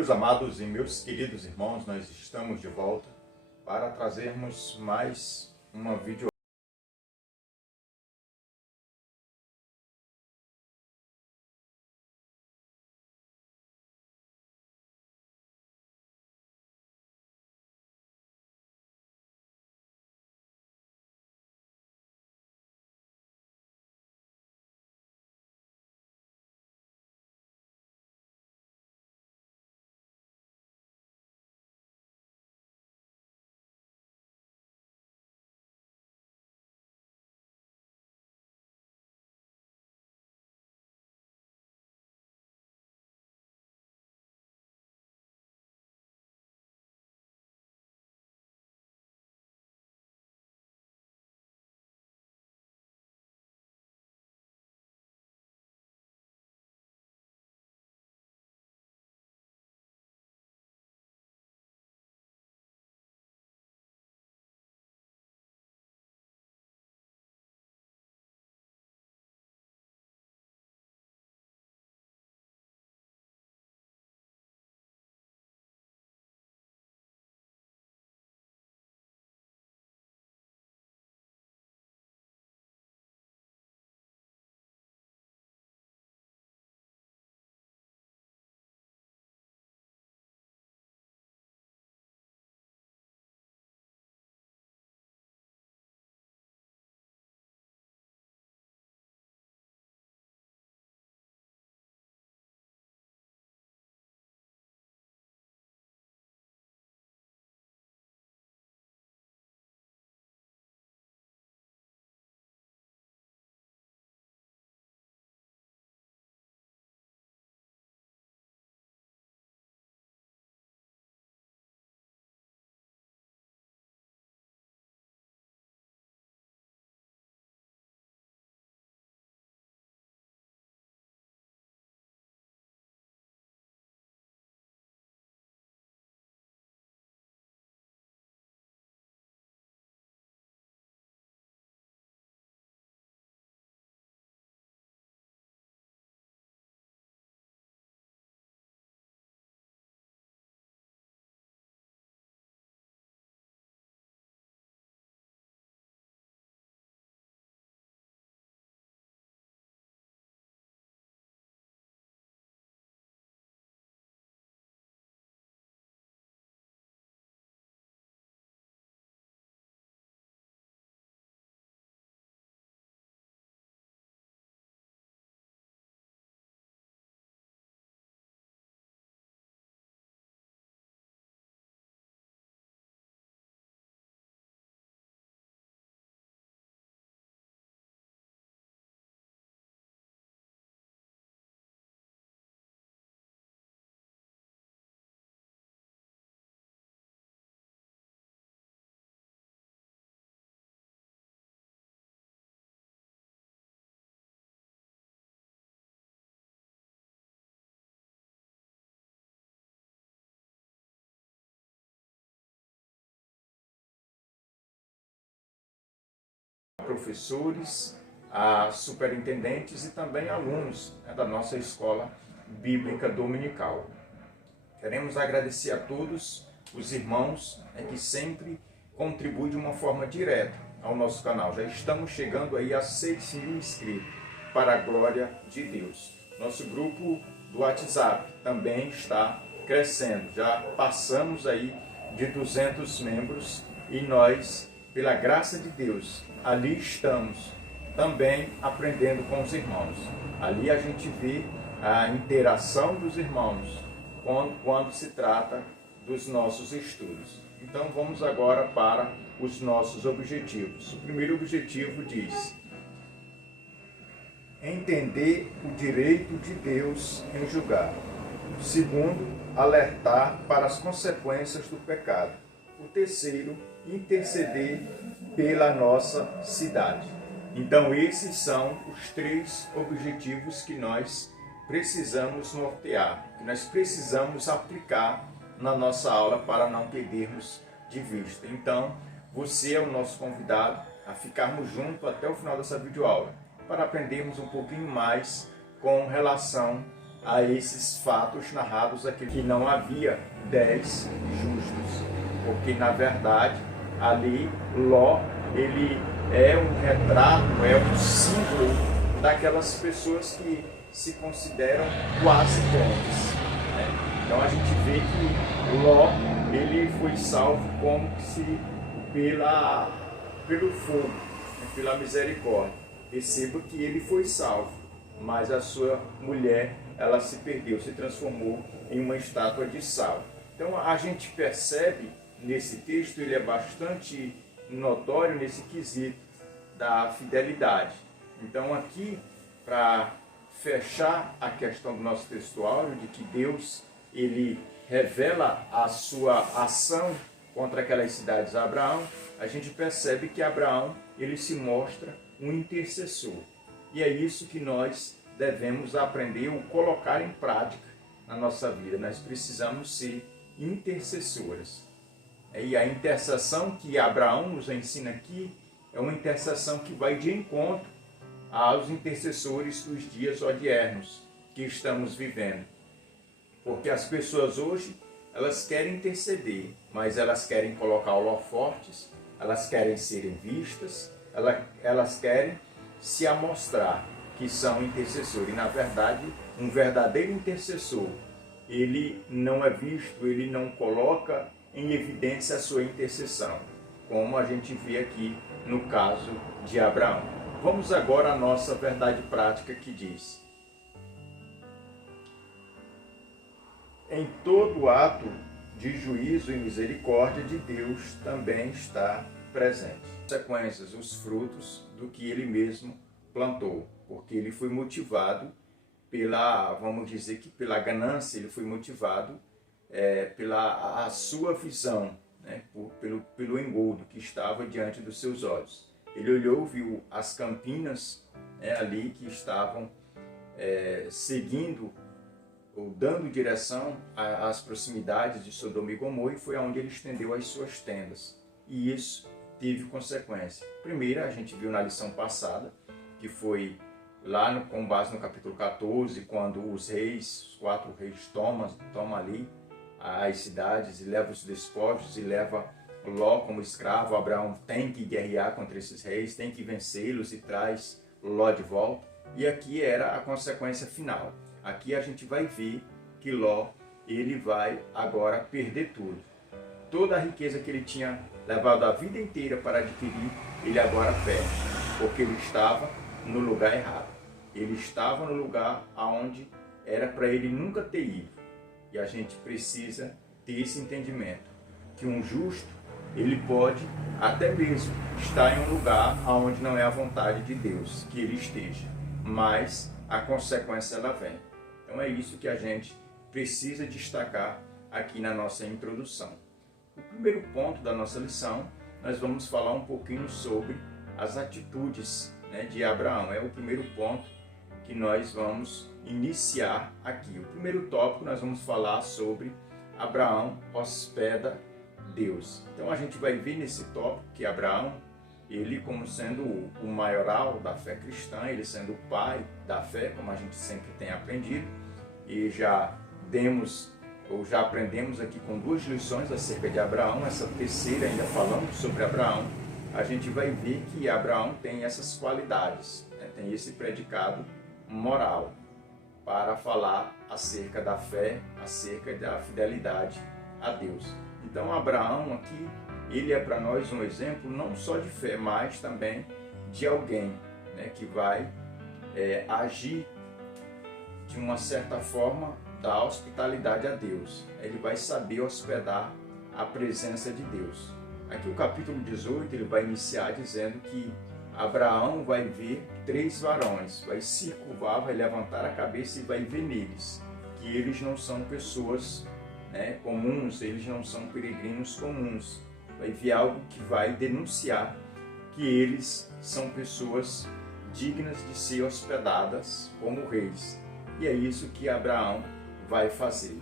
Meus amados e meus queridos irmãos, nós estamos de volta para trazermos mais uma vídeo. Professores, a superintendentes e também alunos da nossa escola bíblica dominical. Queremos agradecer a todos os irmãos que sempre contribuem de uma forma direta ao nosso canal. Já estamos chegando aí a 6.000 inscritos, para a glória de Deus. Nosso grupo do WhatsApp também está crescendo. Já passamos aí de 200 membros e nós, pela graça de Deus, ali estamos também aprendendo com os irmãos. Ali a gente vê a interação dos irmãos quando se trata dos nossos estudos. Então vamos agora para os nossos objetivos. O primeiro objetivo diz: entender o direito de Deus em julgar. O segundo, alertar para as consequências do pecado. O terceiro, interceder pela nossa cidade. Então esses são os 3 objetivos que nós precisamos nortear, que nós precisamos aplicar na nossa aula para não perdermos de vista. Então você é o nosso convidado a ficarmos juntos até o final dessa videoaula, para aprendermos um pouquinho mais com relação a esses fatos narrados aqui, que não havia 10 justos, porque na verdade ali Ló, ele é um retrato, é um símbolo daquelas pessoas que se consideram quase crentes, né? Então a gente vê que Ló, ele foi salvo como se pelo fogo, né? Pela misericórdia. Perceba que ele foi salvo, mas a sua mulher, ela se perdeu, se transformou em uma estátua de sal. Então a gente percebe nesse texto, ele é bastante notório nesse quesito da fidelidade. Então aqui, para fechar a questão do nosso textuário, de que Deus, ele revela a sua ação contra aquelas cidades a Abraão, a gente percebe que Abraão, ele se mostra um intercessor. E é isso que nós devemos aprender ou colocar em prática na nossa vida. Nós precisamos ser intercessoras. E a intercessão que Abraão nos ensina aqui é uma intercessão que vai de encontro aos intercessores dos dias odiernos que estamos vivendo. Porque as pessoas hoje, elas querem interceder, mas elas querem colocar holofotes, elas querem serem vistas, elas querem se amostrar que são intercessores. E na verdade, um verdadeiro intercessor, ele não é visto, ele não coloca em evidência a sua intercessão, como a gente vê aqui no caso de Abraão. Vamos agora à nossa verdade prática, que diz: em todo ato de juízo e misericórdia de Deus também está presente. Consequências, os frutos do que ele mesmo plantou, porque ele foi motivado pela, vamos dizer que pela ganância, ele foi motivado pela a sua visão, né, pelo engodo que estava diante dos seus olhos. Ele olhou, viu as campinas, né, ali que estavam seguindo ou dando direção às proximidades de Sodoma e Gomorra, e foi aonde ele estendeu as suas tendas. E isso teve consequência. Primeiro, a gente viu na lição passada, que foi lá com base no capítulo 14, quando os 4 reis tomam ali as cidades e levam os despojos e leva Ló como escravo. Abraão tem que guerrear contra esses reis, tem que vencê-los e traz Ló de volta. E aqui era a consequência final. Aqui a gente vai ver que Ló, ele vai agora perder tudo. Toda a riqueza que ele tinha levado a vida inteira para adquirir, ele agora perde, porque ele estava no lugar errado. Ele estava no lugar onde era para ele nunca ter ido. E a gente precisa ter esse entendimento, que um justo, ele pode até mesmo estar em um lugar onde não é a vontade de Deus que ele esteja, mas a consequência ela vem. Então é isso que a gente precisa destacar aqui na nossa introdução. O primeiro ponto da nossa lição, nós vamos falar um pouquinho sobre as atitudes, né, de Abraão. É o primeiro ponto que nós vamos iniciar aqui. O primeiro tópico, nós vamos falar sobre Abraão hospeda Deus. Então a gente vai ver nesse tópico que Abraão, ele como sendo o maioral da fé cristã, ele sendo o pai da fé, como a gente sempre tem aprendido, e já aprendemos aqui com 2 lições acerca de Abraão. Essa terceira, ainda falando sobre Abraão, a gente vai ver que Abraão tem essas qualidades, né? Tem esse predicado moral para falar acerca da fé, acerca da fidelidade a Deus. Então Abraão aqui, ele é para nós um exemplo não só de fé, mas também de alguém, né, que vai agir de uma certa forma da hospitalidade a Deus. Ele vai saber hospedar a presença de Deus. Aqui o capítulo 18, ele vai iniciar dizendo que Abraão vai ver 3 varões, vai se curvar, vai levantar a cabeça e vai ver neles que eles não são pessoas, né, comuns, eles não são peregrinos comuns. Vai ver algo que vai denunciar que eles são pessoas dignas de ser hospedadas como reis. E é isso que Abraão vai fazer.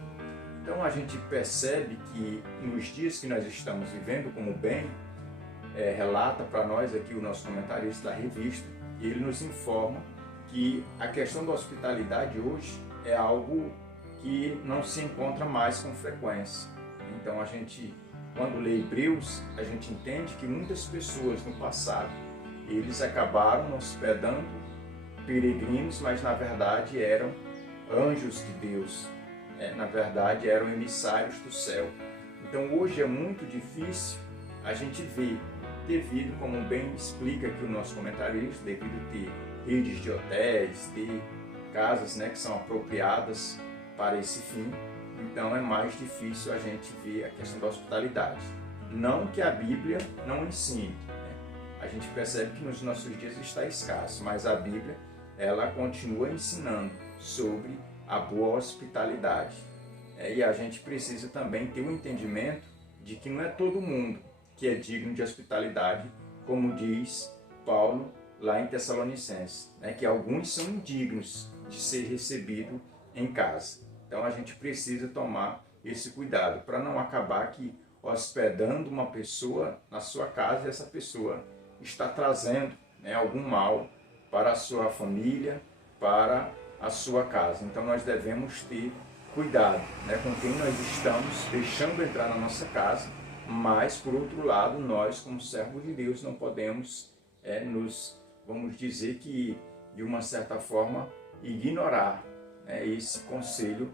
Então a gente percebe que nos dias que nós estamos vivendo, como bem relata para nós aqui o nosso comentarista da revista, ele nos informa que a questão da hospitalidade hoje é algo que não se encontra mais com frequência. Então a gente, quando lê Hebreus, a gente entende que muitas pessoas no passado, eles acabaram hospedando peregrinos, mas na verdade eram anjos de Deus, na verdade eram emissários do céu. Então hoje é muito difícil a gente ver, devido, como bem explica aqui o nosso comentarista, devido ter redes de hotéis, ter casas, né, que são apropriadas para esse fim, então é mais difícil a gente ver a questão da hospitalidade. Não que a Bíblia não ensine, né? A gente percebe que nos nossos dias está escasso, mas a Bíblia, ela continua ensinando sobre a boa hospitalidade. E a gente precisa também ter o entendimento de que não é todo mundo que é digno de hospitalidade, como diz Paulo lá em Tessalonicenses, né? Que alguns são indignos de ser recebido em casa. Então a gente precisa tomar esse cuidado para não acabar aqui hospedando uma pessoa na sua casa e essa pessoa está trazendo, né, algum mal para a sua família, para a sua casa. Então nós devemos ter cuidado, né, com quem nós estamos deixando entrar na nossa casa, mas por outro lado nós, como servos de Deus, não podemos vamos dizer que de uma certa forma ignorar, né, esse conselho.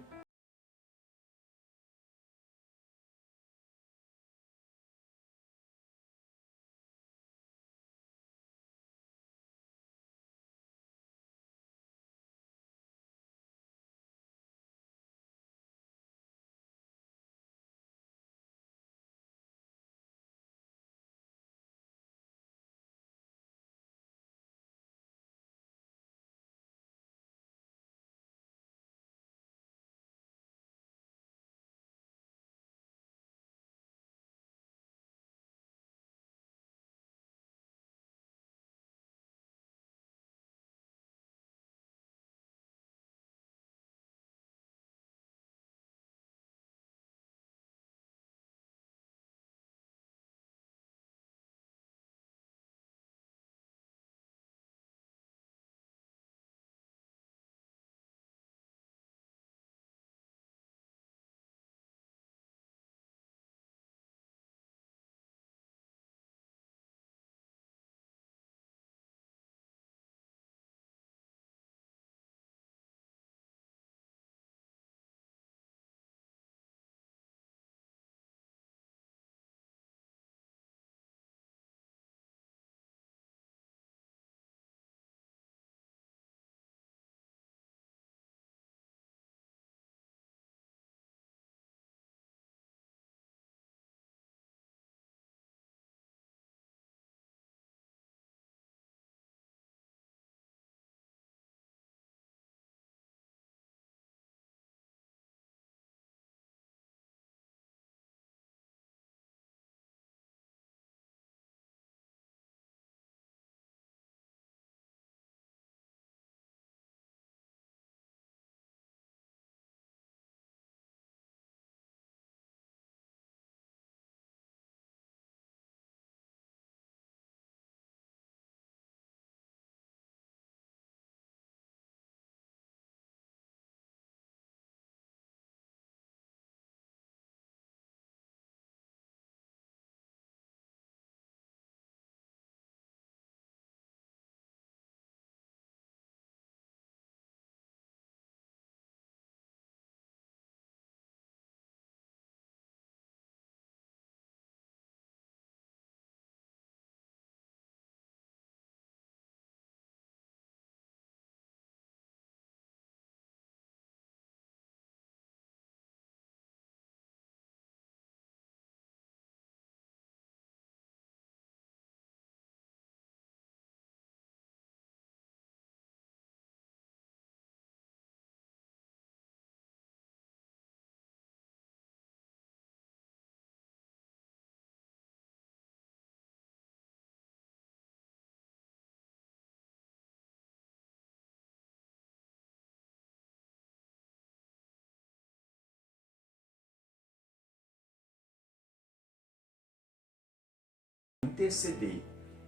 Interceder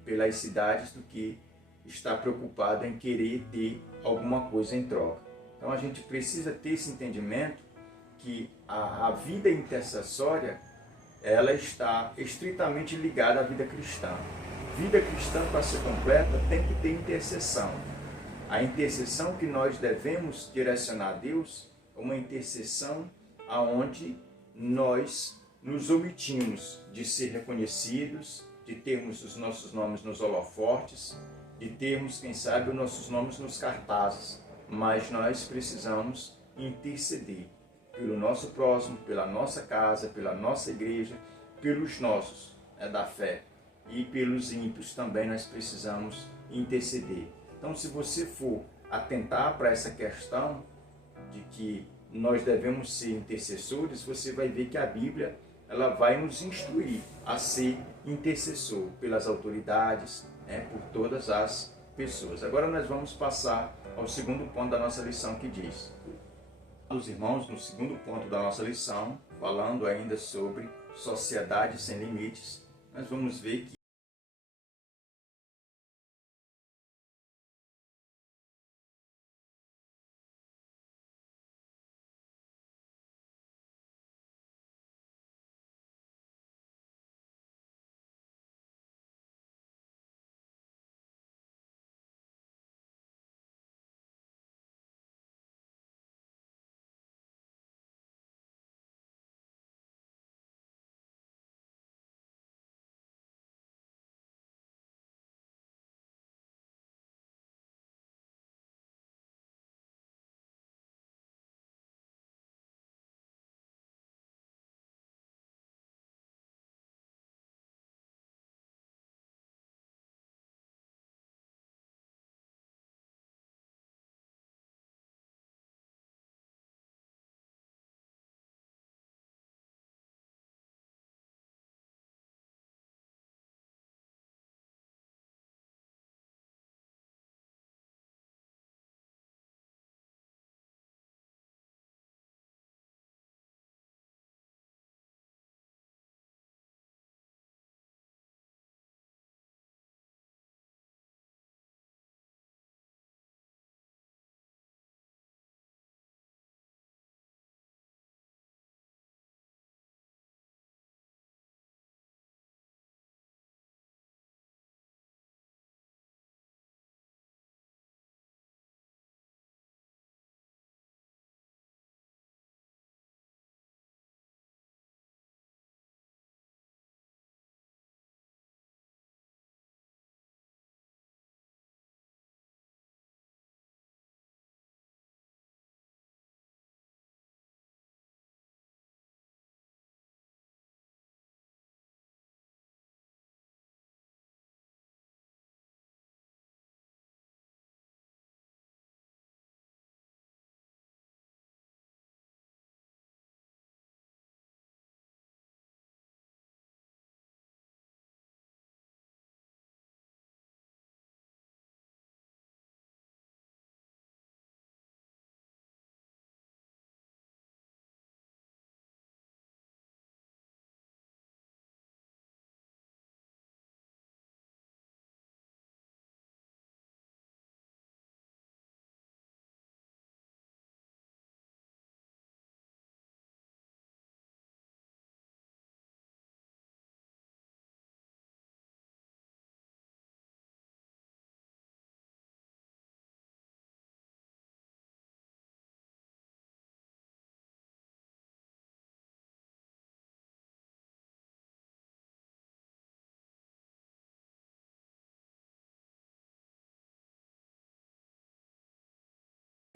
pelas cidades do que estar preocupado em querer ter alguma coisa em troca. Então a gente precisa ter esse entendimento que a vida intercessória, ela está estritamente ligada à vida cristã. Vida cristã, para ser completa, tem que ter intercessão. A intercessão que nós devemos direcionar a Deus é uma intercessão onde nós nos omitimos de ser reconhecidos, de termos os nossos nomes nos holofortes, de termos, quem sabe, os nossos nomes nos cartazes. Mas nós precisamos interceder pelo nosso próximo, pela nossa casa, pela nossa igreja, pelos nossos da fé e pelos ímpios também nós precisamos interceder. Então, se você for atentar para essa questão de que nós devemos ser intercessores, você vai ver que a Bíblia ela vai nos instruir a ser intercessor pelas autoridades, por todas as pessoas. Agora nós vamos passar ao segundo ponto da nossa lição, que diz: os irmãos, no segundo ponto da nossa lição, falando ainda sobre sociedade sem limites, nós vamos ver que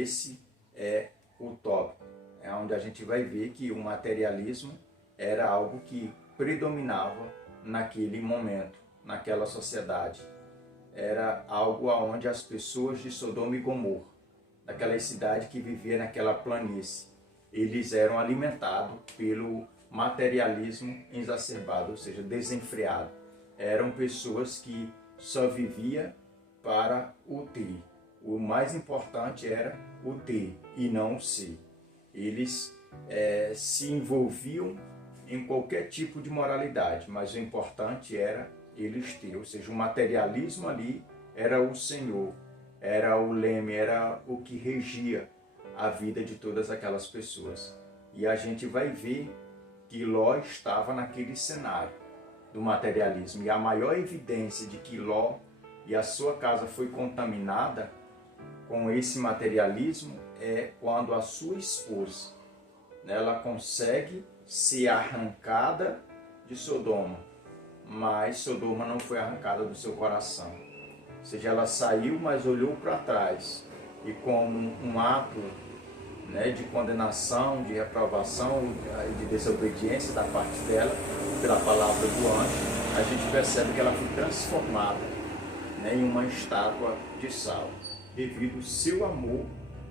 esse é o tópico, é onde a gente vai ver que o materialismo era algo que predominava naquele momento, naquela sociedade. Era algo onde as pessoas de Sodoma e Gomorra, daquela cidade que vivia naquela planície, eles eram alimentados pelo materialismo exacerbado, ou seja, desenfreado. Eram pessoas que só viviam para o ter. O mais importante era o ter e não o ser. Eles se envolviam em qualquer tipo de moralidade, mas o importante era eles ter. Ou seja, o materialismo ali era o Senhor, era o leme, era o que regia a vida de todas aquelas pessoas. E a gente vai ver que Ló estava naquele cenário do materialismo. E a maior evidência de que Ló e a sua casa foi contaminada com esse materialismo é quando a sua esposa, né, ela consegue ser arrancada de Sodoma, mas Sodoma não foi arrancada do seu coração. Ou seja, ela saiu, mas olhou para trás, e como um ato, né, de condenação, de reprovação e de desobediência da parte dela, pela palavra do anjo, a gente percebe que ela foi transformada, né, em uma estátua de sal, devido ao seu amor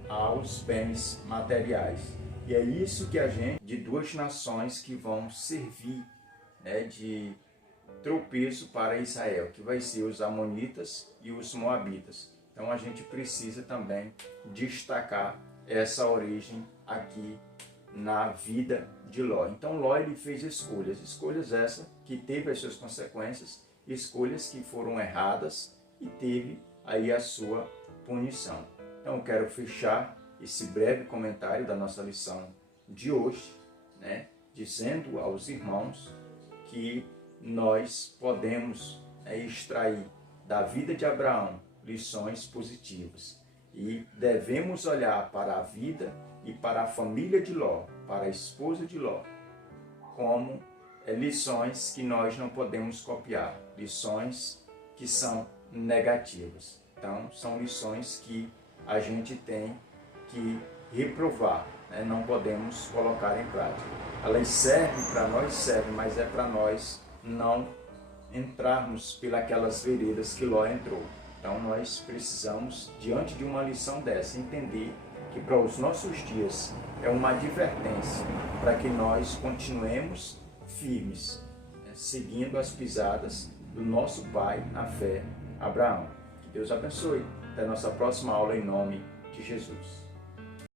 aos bens materiais. E é isso que a gente, de duas nações que vão servir, né, de tropeço para Israel, que vai ser os amonitas e os moabitas. Então a gente precisa também destacar essa origem aqui na vida de Ló. Então Ló, ele fez escolhas essas que teve as suas consequências, escolhas que foram erradas e teve aí a sua punição. Então eu quero fechar esse breve comentário da nossa lição de hoje, né, dizendo aos irmãos que nós podemos extrair da vida de Abraão lições positivas e devemos olhar para a vida e para a família de Ló, para a esposa de Ló, como lições que nós não podemos copiar, lições que são negativas. Então, são lições que a gente tem que reprovar, né? Não podemos colocar em prática. Elas servem para nós, servem, mas é para nós não entrarmos pelas veredas que Ló entrou. Então nós precisamos, diante de uma lição dessa, entender que para os nossos dias é uma advertência para que nós continuemos firmes, né, seguindo as pisadas do nosso pai na fé, Abraão. Que Deus abençoe. Até a nossa próxima aula em nome de Jesus.